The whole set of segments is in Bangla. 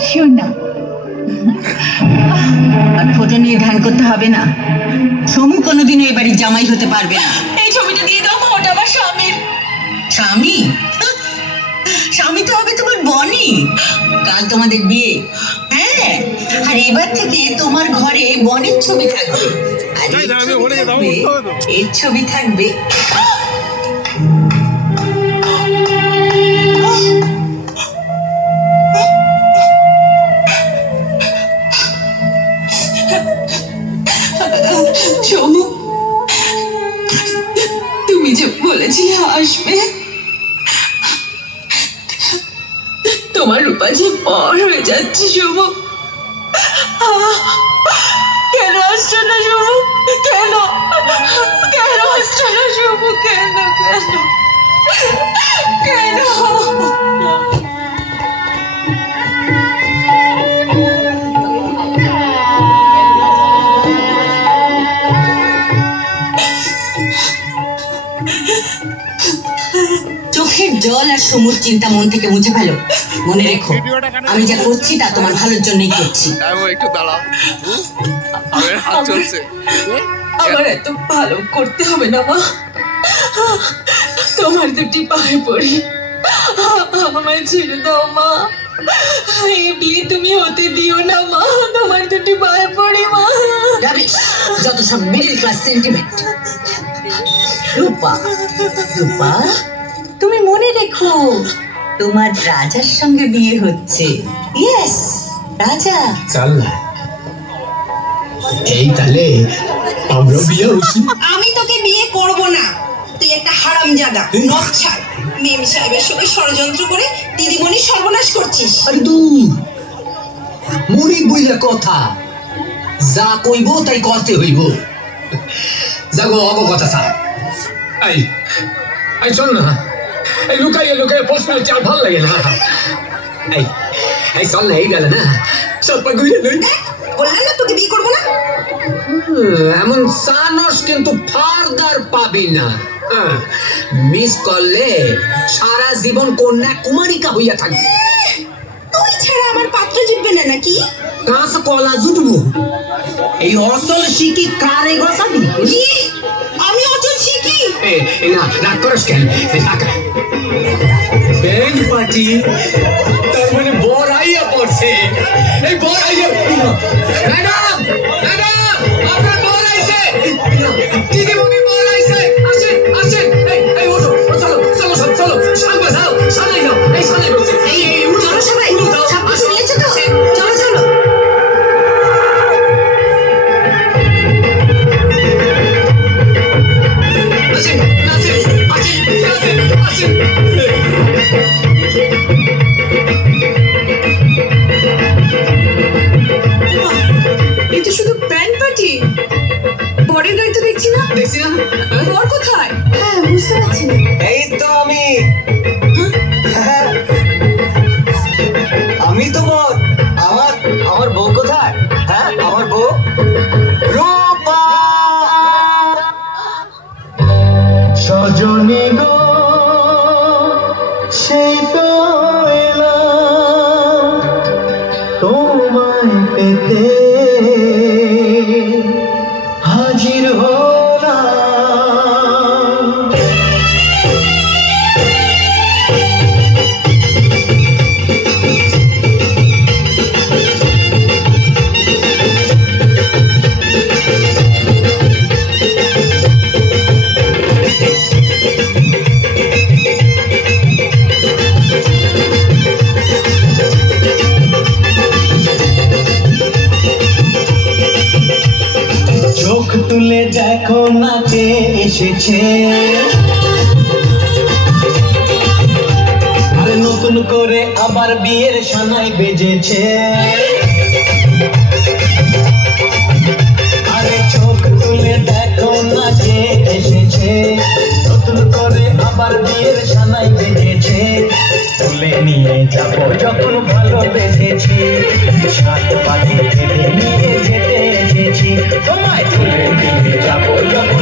শোন না। আর ফটো নিয়ে ধ্যান করতে হবে না। সমু কোনোদিনও এ বাড়ির জামাই হতে পারবে না। এই ছবিটা দিয়ে দাও ওটা আমার স্বামীর স্বামী? স্বামী তো হবে তোমার বনি। কাল তোমাদের বিয়ে। হ্যাঁ আর এবার থেকে তোমার ঘরে বনের ছবি থাকবে। আর এর ছবি থাকবে- আসবে? তোমার রূপা যে পর হয়ে যাচ্ছে, শুভ। কেন আসছো না, শুভ? কেন? কেন আসছো না, শুভ? কেন কেন? কেন? জল আর সমুর চিন্তা মন থেকে মুছে ফেলো। মনে রেখো আমি যা করছি তা তোমার ভালোর জন্যই করছি। আমি একটু দাঁড়াও। আমার হাত চলছে। আমার এত ভালো করতে হবে না মা। তোমার দুটি পায়ে পড়ি। আমায় ছেড়ে দাও মা। এই বিয়ে তুমি হতে দিও না মা। তোমার দুটি পায়ে পড়ি মা। যত সব middle class sentiment Rupa Rupa. তুমি মনে রেখো তোমার রাজার সঙ্গে বিয়ে হচ্ছে। ইয়েস রাজা। চল না এই তাহলে আমরা বিয়ে হচ্ছি আমি তোকে বিয়ে করব না। তুই একটা হারাম জাদা নচ্ছার মেম সাহেবের সঙ্গে ষড়যন্ত্র করে দিদিমণি সর্বনাশ করছিস। আরে দূর বইলা কথা। যা কইব তাই করতে হইব। যাগো অগ কথা স্যার এই এই শোন না। এই লুকাইয়ে লুকাইয়ে প্রশ্ন চার ভালো লাগে না। এই এই চল না এই গেল না। সব লই। বললাম না তোকে বিয়ে করব না? এমন সানস কিন্তু ফার্দার পাবি না। মিস করলে সারা জীবন কন্যা কুমারিকা হইয়া থাকবে। তুই ছাড়া আমার পাত্র জিতবে না নাকি? কাঁচ কলা জুটবো। এই অসল শিকি কারে গসাবি রাগ করস কেন। ব্যান্ড পার্টি তার মানে বর আইয়া পড়ছে এই বর আইয়া ম্যাডাম ম্যাডাম আপনার বর আইছে দেখছি না দেখছি না তোর কোথায়? হ্যাঁ বুঝতে পারছি না। এই তো আমি। তুলে দেখো না কে এসেছে। আরে নতুন করে আবার বিয়ের সানাই বেজেছে। চোখ বেজেছে। নিয়ে যাব যখন ভালো ভালোবেসেছি। সাত পাখি নিয়ে তোমায় তুলে নিয়ে যাব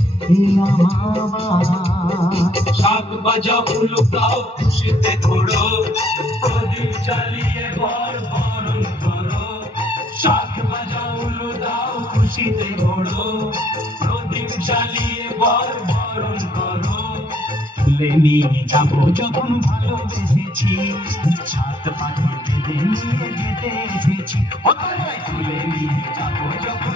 শাক বাজা ফুল গাও খুশিতে ঘোড়ো প্রদীপ জ্বালিয়ে ঘর বরণ করো। শাক বাজা উলু দাও খুশিতে ঘোড়ো প্রদীপ জ্বালিয়ে ঘর বরণ করো। তুলে নিয়ে যাব যখন ভালোবেসেছি। সাত পাখি বেঁধে নিয়ে যেতে এসেছি। তুলে নিয়ে যাব যখন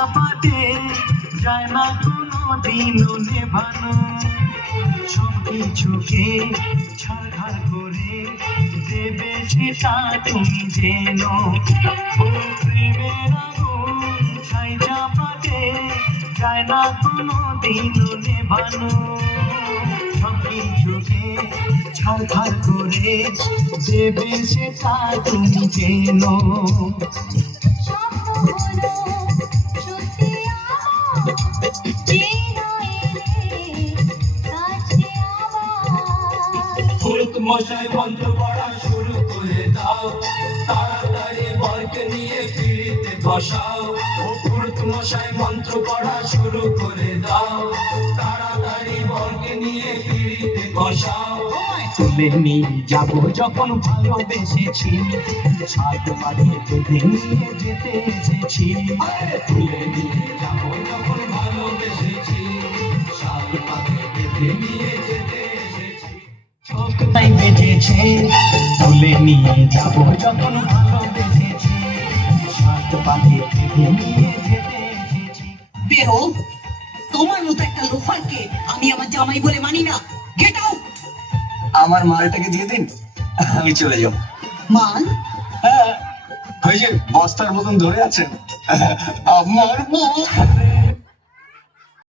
চাপাতে যায় না কোনো দিনও নেভানো সব কিছুকে ছাড়খাড় করে দেবে সেটা তুমি যেন। প্রেমের আগুন ছাই যায় না কোনো দিনও নেভানো সব করে দেবে সেটা তুমি যেন। পিড়িতে বসাও ও মশাই মন্ত্র পড়া শুরু করে দাও। তাড়াতাড়ি বরকে নিয়ে পিড়িতে বসাও। তুলে নিয়ে যাব যখন ভালোবেসেছি। সাত বাড়ি বেঁধে নিয়ে যেতে এসেছি। তুলে নিয়ে যাব যখন ভালোবেসেছি। সাত বাড়ি বেঁধে নিয়ে যেতে এসেছি। চোখটাই বেজেছে। তুলে নিয়ে যাব যখন ভালোবেসেছি। বেরো। তোমার মতো একটা লোফারকে আমি আমার জামাই বলে মানি না। গেট আউট আমার মালটাকে দিয়ে দিন আমি চলে যাব। মাল হ্যাঁ ওই যে বস্তার মতন ধরে আছেন। আমার বউ